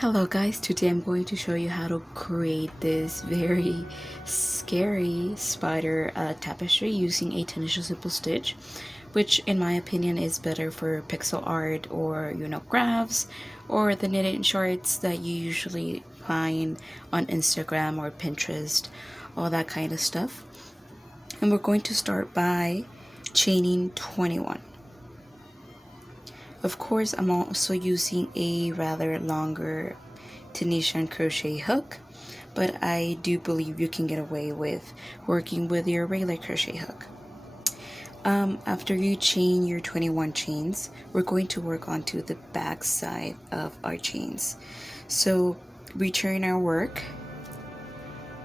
Hello guys, today I'm going to show you how to create this very scary spider tapestry using a Tunisian simple stitch, which in my opinion is better for pixel art or crafts or the knitting shorts that you usually find on Instagram or Pinterest, all that kind of stuff. And we're going to start by chaining 21. Of course, I'm also using a rather longer Tunisian crochet hook, but I do believe you can get away with working with your regular crochet hook. After you chain your 21 chains, we're going to work onto the back side of our chains. So return our work,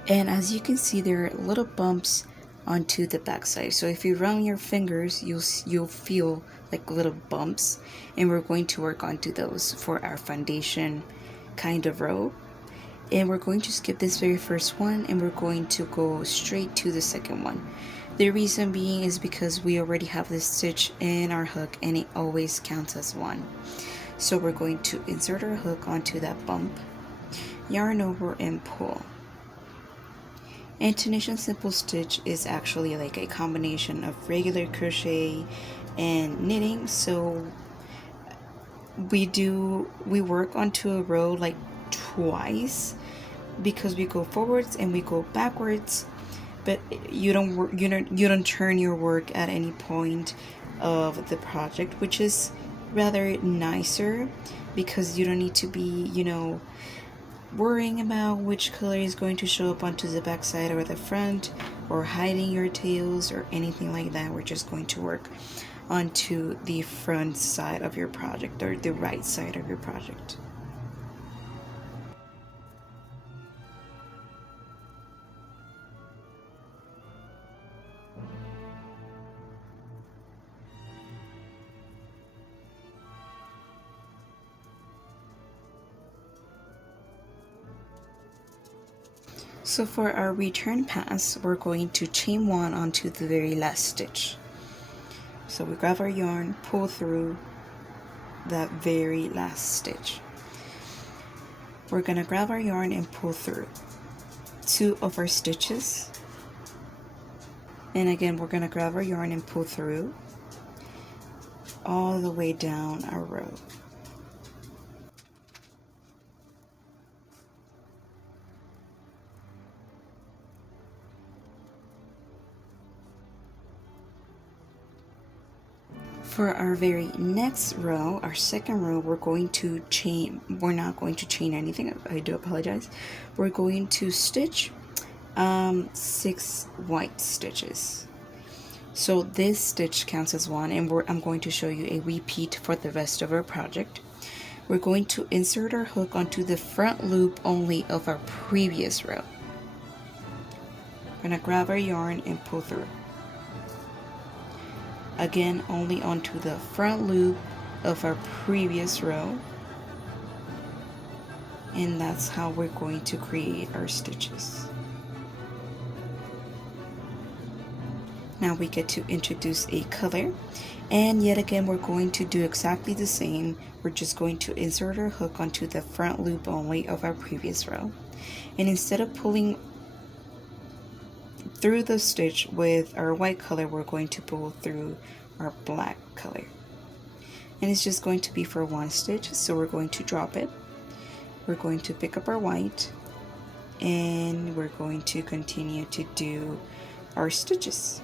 and as you can see, there are little bumps onto the back side. So if you run your fingers, you'll feel like little bumps, and we're going to work onto those for our foundation kind of row. And we're going to skip this very first one, and we're going to go straight to the second one. The reason being is because we already have this stitch in our hook and it always counts as one. So we're going to insert our hook onto that bump, yarn over and pull. And Tunisian simple stitch is actually like a combination of regular crochet and knitting. So we work onto a row like twice because we go forwards and we go backwards, but you don't turn your work at any point of the project, which is rather nicer because you don't need to be worrying about which color is going to show up onto the back side or the front, or hiding your tails or anything like that. We're just going to work onto the front side of your project or the right side of your project. So for our return pass, we're going to chain one onto the very last stitch. So we grab our yarn, pull through that very last stitch. We're going to grab our yarn and pull through 2 of our stitches. And again, we're going to grab our yarn and pull through all the way down our row. For our very next row, our second row, we're going to chain. We're not going to chain anything. I do apologize. We're going to stitch 6 white stitches. So this stitch counts as one, and I'm going to show you a repeat for the rest of our project. We're going to insert our hook onto the front loop only of our previous row. We're going to grab our yarn and pull through. Again, only onto the front loop of our previous row, and that's how we're going to create our stitches. Now we get to introduce a color, and yet again we're going to do exactly the same. We're just going to insert our hook onto the front loop only of our previous row, and instead of pulling through the stitch with our white color, we're going to pull through our black color, and it's just going to be for one stitch. So we're going to drop it, we're going to pick up our white, and we're going to continue to do our stitches.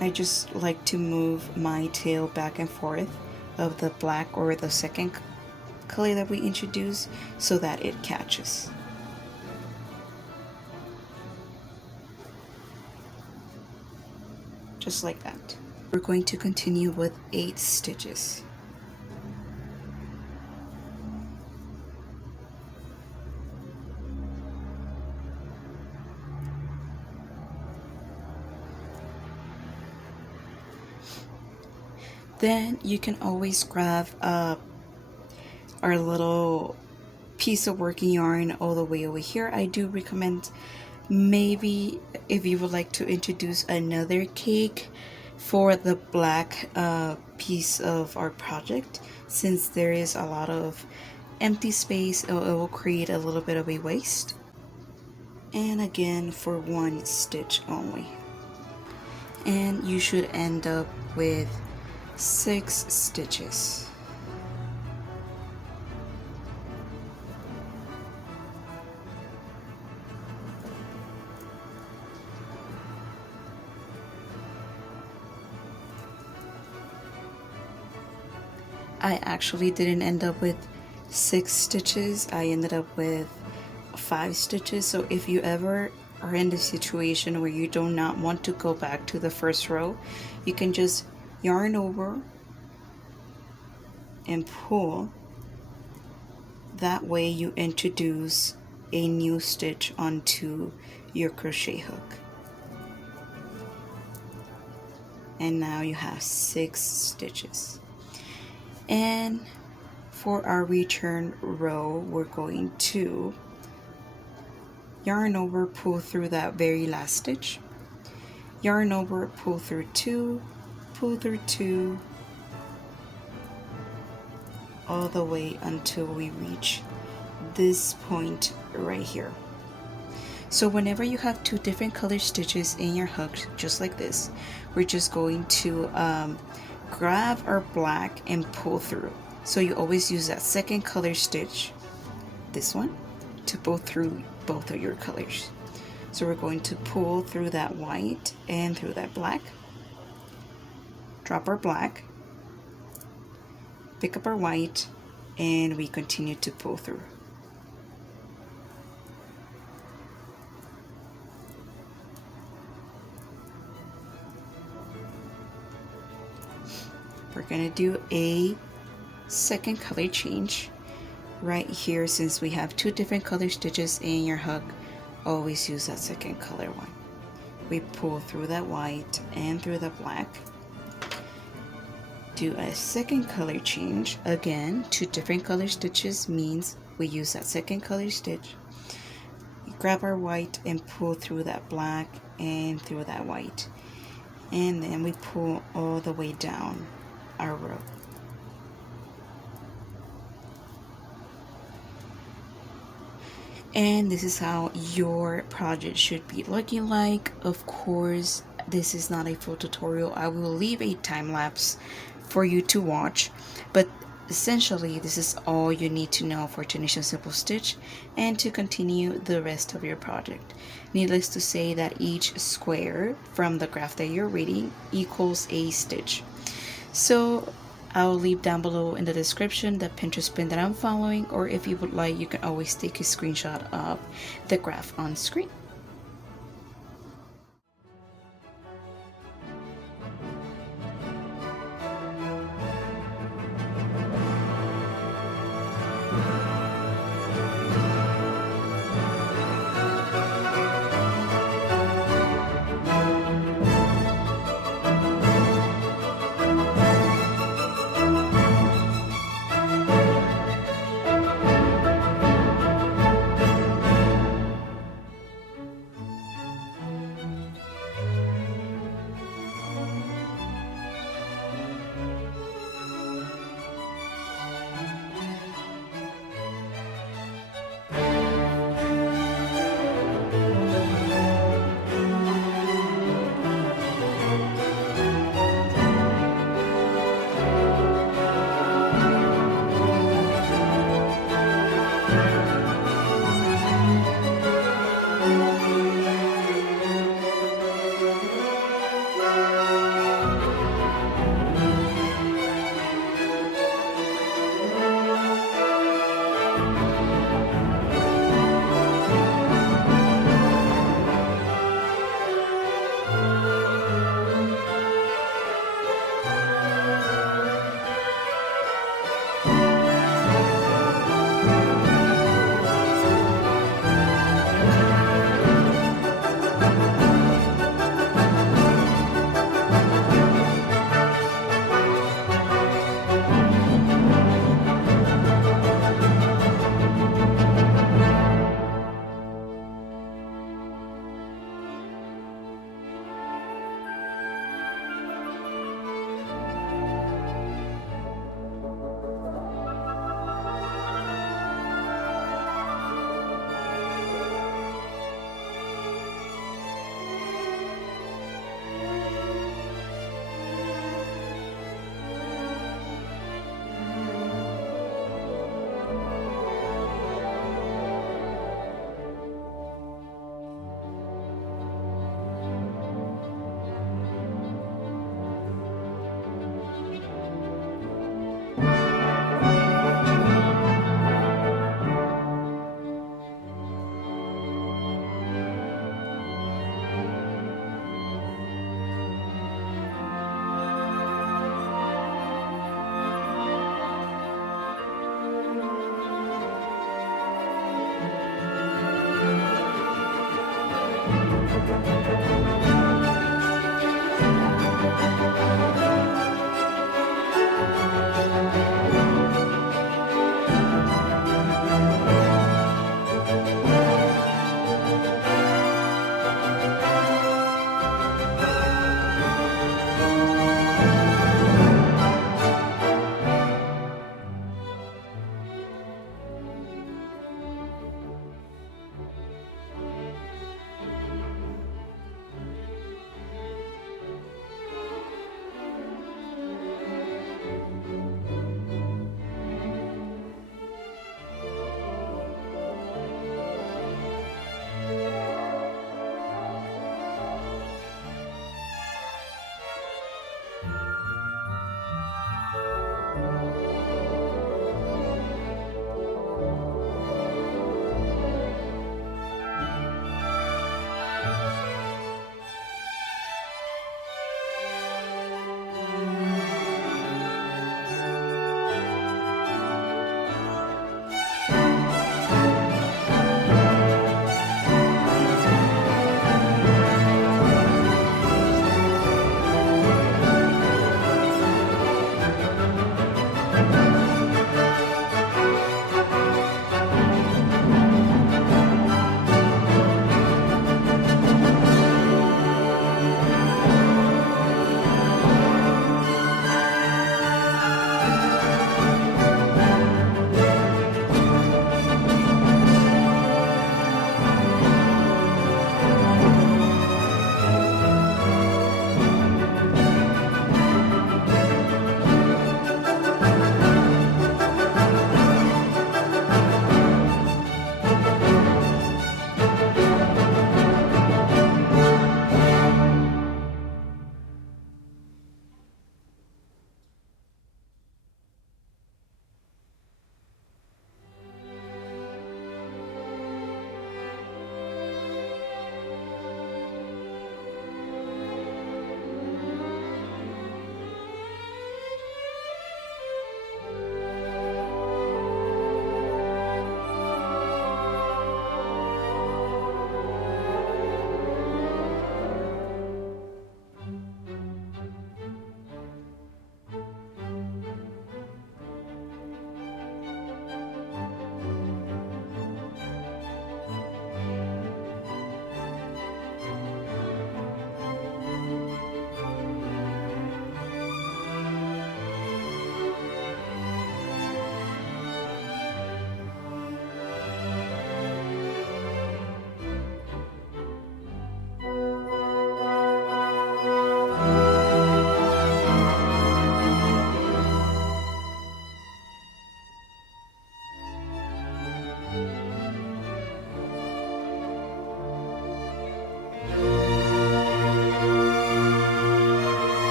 I just like to move my tail back and forth of the black or the second color that we introduce so that it catches. Just like that. We're going to continue with 8 stitches. Then you can always grab our little piece of working yarn all the way over here. I do recommend, maybe if you would like to introduce another cake for the black piece of our project, since there is a lot of empty space, it will create a little bit of a waste. And again for one stitch only. And you should end up with 6 stitches. I actually didn't end up with 6 stitches. I ended up with 5 stitches. So if you ever are in the situation where you do not want to go back to the first row, you can just yarn over and pull. That way you introduce a new stitch onto your crochet hook. And now you have 6 stitches. And for our return row, we're going to yarn over, pull through that very last stitch, yarn over, pull through 2, pull through 2, all the way until we reach this point right here. So whenever you have 2 different color stitches in your hook, just like this, we're just going to grab our black and pull through. So you always use that second color stitch, this one, to pull through both of your colors. So we're going to pull through that white and through that black, drop our black, pick up our white, and we continue to pull through. We're gonna do a second color change right here. Since we have 2 different color stitches in your hook, always use that second color one. We pull through that white and through the black, do a second color change. Again, 2 different color stitches means we use that second color stitch. We grab our white and pull through that black and through that white, and then we pull all the way down our row. And this is how your project should be looking like. Of course, this is not a full tutorial. I will leave a time lapse for you to watch, but essentially this is all you need to know for Tunisian simple stitch and to continue the rest of your project. Needless to say that each square from the graph that you're reading equals a stitch. So I'll leave down below in the description the Pinterest pin that I'm following, or if you would like, you can always take a screenshot of the graph on screen.